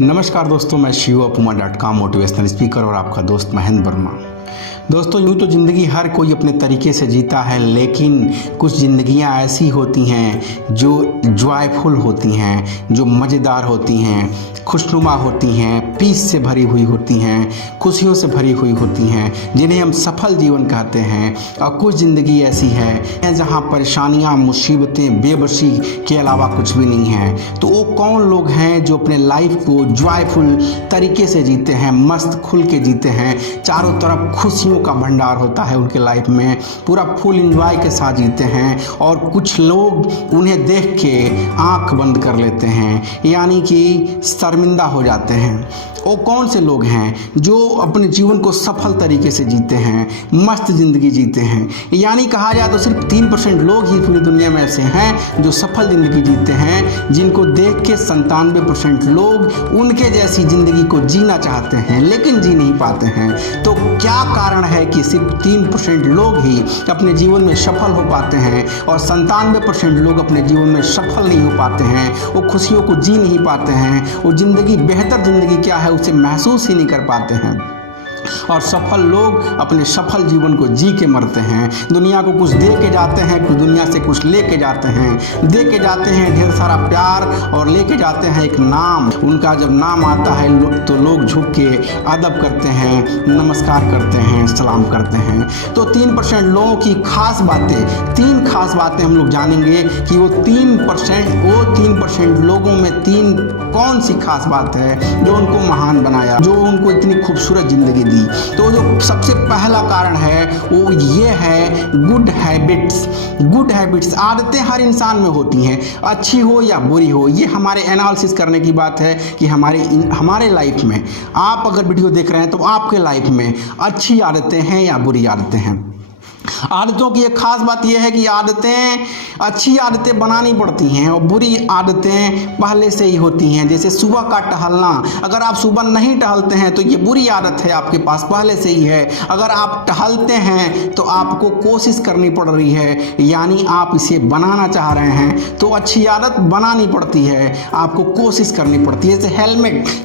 नमस्कार दोस्तों, मैं shivakumar.com मोटिवेशनल स्पीकर और आपका दोस्त महेंद्र वर्मा। दोस्तों, यूँ तो ज़िंदगी हर कोई अपने तरीके से जीता है, लेकिन कुछ ज़िंदगियाँ ऐसी होती हैं जो जॉयफुल होती हैं, जो मज़ेदार होती हैं, खुशनुमा होती हैं, पीस से भरी हुई होती हैं, खुशियों से भरी हुई होती हैं, जिन्हें हम सफल जीवन कहते हैं। और कुछ ज़िंदगी ऐसी है जहाँ परेशानियाँ, मुसीबतें, बेबसी के अलावा कुछ भी नहीं है। तो वो कौन लोग हैं जो अपने लाइफ को जॉयफुल तरीके से जीते हैं, मस्त खुल के जीते हैं, चारों तरफ खुशियों का भंडार होता है उनके लाइफ में, पूरा फुल एंजॉय के साथ जीते हैं। और कुछ लोग उन्हें देख के आंख बंद कर लेते हैं, यानी कि शर्मिंदा हो जाते हैं। वो कौन से लोग हैं जो अपने जीवन को सफल तरीके से जीते हैं, मस्त ज़िंदगी जीते हैं। यानी कहा जाए तो सिर्फ 3% लोग ही पूरी दुनिया में ऐसे हैं जो सफल ज़िंदगी जीते हैं, जिनको देख के 97% लोग उनके जैसी ज़िंदगी को जीना चाहते हैं लेकिन जी नहीं पाते हैं। तो क्या कारण है कि सिर्फ 3% लोग ही अपने जीवन में सफल हो पाते हैं और 97% लोग अपने जीवन में सफल नहीं हो पाते हैं, वो खुशियों को जी नहीं पाते हैं, वो ज़िंदगी, बेहतर ज़िंदगी क्या है उसे महसूस ही नहीं कर पाते हैं। और सफल लोग अपने सफल जीवन को जी के मरते हैं। दुनिया को कुछ दे के जाते हैं, कुछ दुनिया से कुछ ले के जाते हैं। दे के जाते हैं ढेर सारा प्यार और ले के जाते हैं एक नाम। उनका जब नाम आता है तो लोग झुक के अदब करते हैं, नमस्कार करते हैं, सलाम करते हैं। तो 3% लोगों की खास बातें, 3 खास बातें हम लोग जानेंगे कि वो 3% लोगों में 3 कौन सी खास बात है जो उनको महान बनाया, जो उनको इतनी खूबसूरत ज़िंदगी दी। तो जो सबसे पहला कारण है वो ये है गुड हैबिट्स। गुड हैबिट्स, आदतें हर इंसान में होती हैं, अच्छी हो या बुरी हो। ये हमारे एनालिसिस करने की बात है कि हमारे लाइफ में, आप अगर वीडियो देख रहे हैं तो आपके लाइफ में अच्छी आदतें हैं या बुरी आदतें हैं। आदतों की एक खास बात यह है कि अच्छी आदतें बनानी पड़ती हैं और बुरी आदतें पहले से ही होती हैं। जैसे सुबह का टहलना, अगर आप सुबह नहीं टहलते हैं तो ये बुरी आदत है, आपके पास पहले से ही है। अगर आप टहलते हैं तो आपको कोशिश करनी पड़ रही है, यानी आप इसे बनाना चाह रहे हैं, तो अच्छी आदत बनानी पड़ती है, आपको कोशिश करनी पड़ती है। जैसे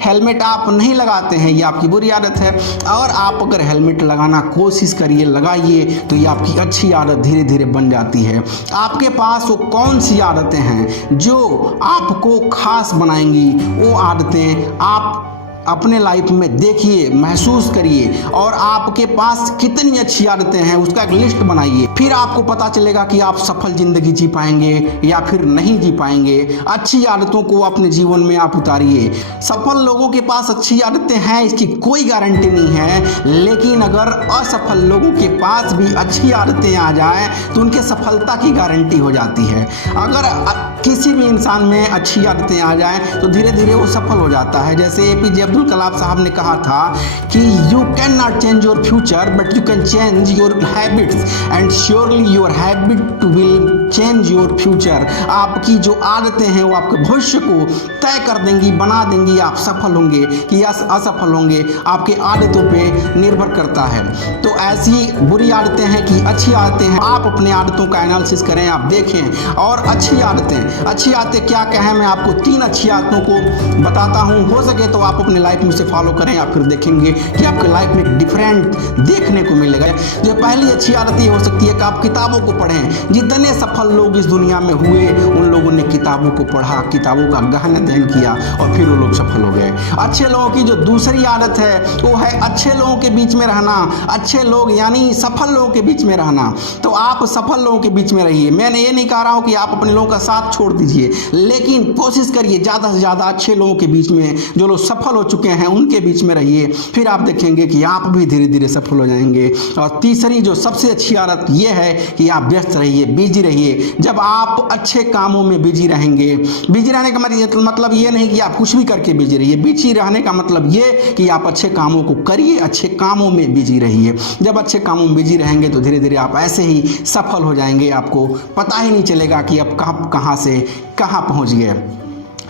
हेलमेट आप नहीं लगाते हैं, ये आपकी बुरी आदत है। और आप अगर हेलमेट लगाना कोशिश करिए, लगाइए, तो ये आपकी अच्छी आदत धीरे धीरे बन जाती है। आपके पास वो कौन सी आदतें हैं जो आपको खास बनाएंगी, वो आदतें आप अपने लाइफ में देखिए, महसूस करिए, और आपके पास कितनी अच्छी आदतें हैं उसका एक लिस्ट बनाइए। फिर आपको पता चलेगा कि आप सफल ज़िंदगी जी पाएंगे या फिर नहीं जी पाएंगे। अच्छी आदतों को अपने जीवन में आप उतारिए। सफल लोगों के पास अच्छी आदतें हैं, इसकी कोई गारंटी नहीं है, लेकिन अगर असफल लोगों के पास भी अच्छी आदतें आ जाएं तो उनके सफलता की गारंटी हो जाती है। अगर किसी भी इंसान में अच्छी आदतें आ जाएं तो धीरे धीरे वो सफल हो जाता है। जैसे APJ अब्दुल कलाम साहब ने कहा था कि you can not change your future but you can change your habits and surely your habit too will change your future. आपकी जो आदतें हैं वो आपके भविष्य को तय कर देंगी, बना देंगी। आप सफल होंगे कि असफल होंगे, आपके आदतों पे निर्भर करता है। तो ऐसी बुरी आदतें हैं कि अच्छी आदतें हैं। आप अपने आदतों का एनालिसिस करें, आप देखें। और अच्छी आदतें क्या हैं, मैं आपको 3 अच्छी आदतों को बताता हूँ। हो सके तो आप अपने लाइफ में उसे फॉलो करें, आप फिर देखेंगे कि आपके लाइफ में डिफरेंट देखने को मिलेगा। जो पहली अच्छी आदत ये हो सकती है कि आप किताबों को पढ़ें। जितने सफल लोग इस दुनिया में हुए उन लोगों ने किताबों को पढ़ा, किताबों का गहन अध्ययन किया और फिर वो लोग सफल हो गए। अच्छे लोगों की जो दूसरी आदत है वो है अच्छे लोगों के बीच में रहना। अच्छे लोग यानी सफल लोगों के बीच में रहना। तो आप सफल लोगों के बीच में रहिए। मैंने ये नहीं कह रहा हूँ कि आप अपने लोगों का साथ छोड़ दीजिए, लेकिन कोशिश करिए ज़्यादा से ज़्यादा अच्छे लोगों के बीच में, जो लोग सफल हो चुके हैं उनके बीच में रहिए। फिर आप देखेंगे कि आप भी धीरे धीरे सफल हो जाएंगे। और तीसरी जो सबसे अच्छी आदत ये है कि आप व्यस्त रहिए, बिजी रहिए। जब आप अच्छे कामों में बिजी रहेंगे, बिजी रहने का मतलब ये नहीं कि आप कुछ भी करके बिजी रहिए। बिजी रहने का मतलब ये कि आप अच्छे कामों को करिए, अच्छे कामों में बिजी रहिए। जब अच्छे कामों में बिजी रहेंगे तो धीरे धीरे आप ऐसे ही सफल हो जाएंगे, आपको पता ही नहीं चलेगा कि आप कहाँ से कहाँ पहुँच गए।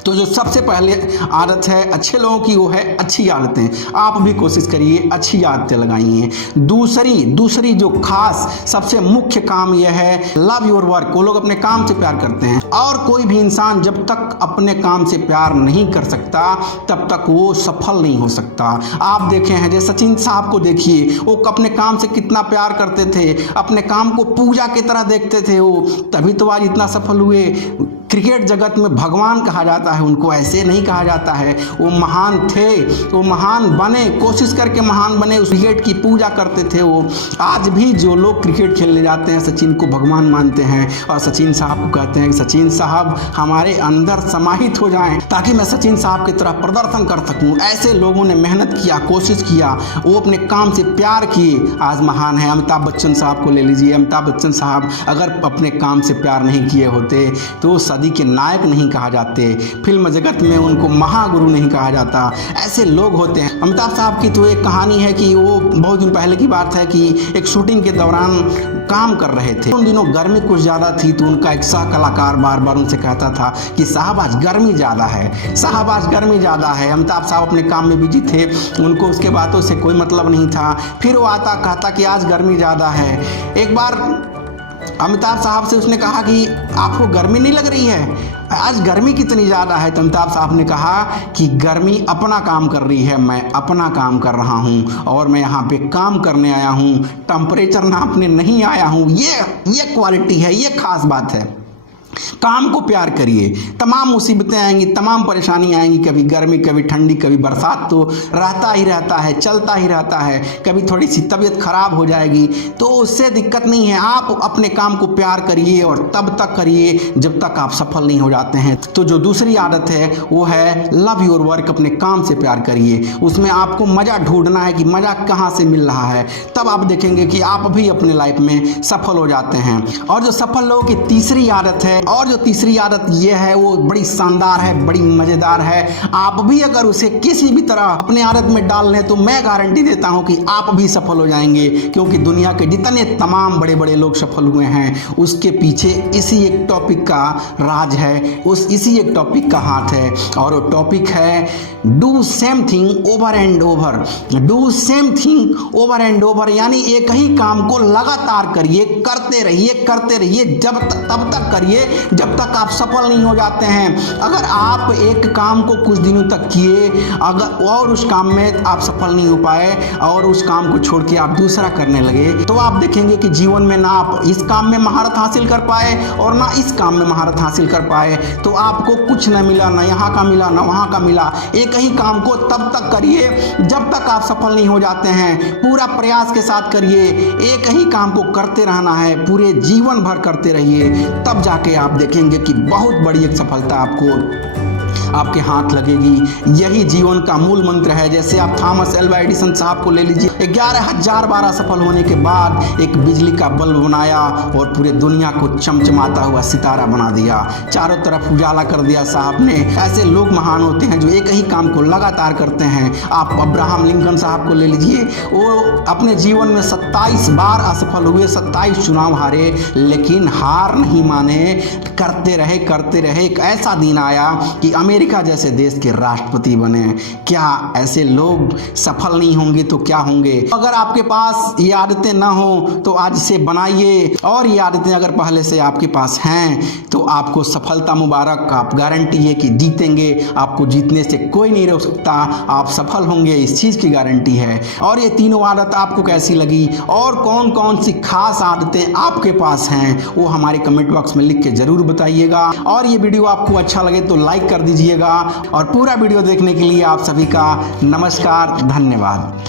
तो जो सबसे पहले आदत है अच्छे लोगों की वो है अच्छी आदतें। आप भी कोशिश करिए अच्छी आदतें लगाइए। दूसरी जो खास सबसे मुख्य काम यह है लव योर वर्क। वो लोग अपने काम से प्यार करते हैं और कोई भी इंसान जब तक अपने काम से प्यार नहीं कर सकता तब तक वो सफल नहीं हो सकता। आप देखे हैं जैसे सचिन साहब को देखिए, वो अपने काम से कितना प्यार करते थे, अपने काम को पूजा की तरह देखते थे वो, तभी तो आज इतना सफल हुए। क्रिकेट जगत में भगवान कहा जाता है उनको, ऐसे नहीं कहा जाता है। वो महान थे, वो महान बने, कोशिश करके महान बने, उस क्रिकेट की पूजा करते थे वो। आज भी जो लोग क्रिकेट खेलने जाते हैं सचिन को भगवान मानते हैं और सचिन साहब को कहते हैं कि सचिन साहब हमारे अंदर समाहित हो जाएं ताकि मैं सचिन साहब की तरह प्रदर्शन कर सकूं। ऐसे लोगों ने मेहनत किया, कोशिश किया, वो अपने काम से प्यार किए, आज महान है। अमिताभ बच्चन साहब को ले लीजिए। अमिताभ बच्चन साहब अगर अपने काम से प्यार नहीं किए होते तो के नायक नहीं कहा जाते, फिल्म जगत में उनको महागुरु नहीं कहा जाता। ऐसे लोग होते हैं। अमिताभ साहब की तो एक कहानी है कि वो बहुत दिन पहले की बात है कि एक शूटिंग के दौरान काम कर रहे थे। उन दिनों गर्मी कुछ ज़्यादा थी तो उनका एक सह कलाकार बार बार उनसे कहता था कि साहब आज गर्मी ज़्यादा है, साहब आज गर्मी ज़्यादा है। अमिताभ साहब अपने काम में बिजी थे, उनको उसके बातों से कोई मतलब नहीं था। फिर वो आता कहता कि आज गर्मी ज़्यादा है। एक बार अमिताभ साहब से उसने कहा कि आपको गर्मी नहीं लग रही है, आज गर्मी कितनी ज़्यादा है? तो अमिताभ साहब ने कहा कि गर्मी अपना काम कर रही है, मैं अपना काम कर रहा हूँ और मैं यहाँ पे काम करने आया हूँ, टेम्परेचर नापने नहीं आया हूँ। ये क्वालिटी है, ये खास बात है। काम को प्यार करिए। तमाम मुसीबतें आएंगी, तमाम परेशानी आएंगी, कभी गर्मी, कभी ठंडी, कभी बरसात, तो रहता ही रहता है, चलता ही रहता है। कभी थोड़ी सी तबीयत खराब हो जाएगी तो उससे दिक्कत नहीं है। आप अपने काम को प्यार करिए और तब तक करिए जब तक आप सफल नहीं हो जाते हैं। तो जो दूसरी आदत है वो है लव योर वर्क। अपने काम से प्यार करिए, उसमें आपको मज़ा ढूंढना है कि मज़ा कहाँ से मिल रहा है, तब आप देखेंगे कि आप भी अपने लाइफ में सफल हो जाते हैं। और जो सफल लोगों की तीसरी आदत है, और जो तीसरी आदत ये है वो बड़ी शानदार है, बड़ी मज़ेदार है। आप भी अगर उसे किसी भी तरह अपने आदत में डाल लें तो मैं गारंटी देता हूं कि आप भी सफल हो जाएंगे, क्योंकि दुनिया के जितने तमाम बड़े बड़े लोग सफल हुए हैं उसके पीछे इसी एक टॉपिक का राज है, इसी एक टॉपिक का हाथ है। और वो टॉपिक है do same thing over and over. Do same thing over and over यानी एक ही काम को लगातार करिए, करते रहिए तब तक करिए जब तक आप सफल नहीं हो जाते हैं। अगर आप एक काम को कुछ दिनों तक किए अगर और उस काम में आप सफल नहीं हो पाए और उस काम को छोड़ के आप दूसरा करने लगे तो आप देखेंगे कि जीवन में ना आप इस काम में महारत हासिल कर पाए और ना इस काम में महारत हासिल कर पाए, तो आपको कुछ न मिला, ना यहाँ का मिला ना वहाँ का मिला। एक ही काम को तब तक करिए जब तक आप सफल नहीं हो जाते हैं। पूरा प्रयास के साथ करिए, एक ही काम को करते रहना है, पूरे जीवन भर करते रहिए, तब जाके आप देखेंगे कि बहुत बड़ी एक सफलता आपके हाथ लगेगी। यही जीवन का मूल मंत्र है। जैसे आप थॉमस एल्वा एडिसन साहब को ले लीजिए, 11,000 बार सफल होने के बाद एक बिजली का बल्ब बनाया और पूरे दुनिया को चमचमाता हुआ सितारा बना दिया, चारों तरफ उजाला कर दिया साहब ने। ऐसे लोग महान होते हैं जो एक ही काम को लगातार करते हैं। आप अब्राहम लिंकन साहब को ले लीजिए, वो अपने जीवन में 27 बार असफल हुए, 27 चुनाव हारे, लेकिन हार नहीं माने, करते रहे। एक ऐसा दिन आया कि अमेरिका जैसे देश के राष्ट्रपति बने। क्या ऐसे लोग सफल नहीं होंगे तो क्या होंगे? अगर आपके पास ये आदतें ना हो तो आज से बनाइए, और ये आदतें अगर पहले से आपके पास हैं तो आपको सफलता मुबारक। आप गारंटी है कि जीतेंगे, आपको जीतने से कोई नहीं रोक सकता, आप सफल होंगे, इस चीज़ की गारंटी है। और ये तीनों आदत आपको कैसी लगी और कौन कौन सी खास आदतें आपके पास हैं वो हमारे कमेंट बॉक्स में लिख के ज़रूर बताइएगा। और ये वीडियो आपको अच्छा लगे तो लाइक कर दीजिएगा, और पूरा वीडियो देखने के लिए आप सभी का नमस्कार, धन्यवाद।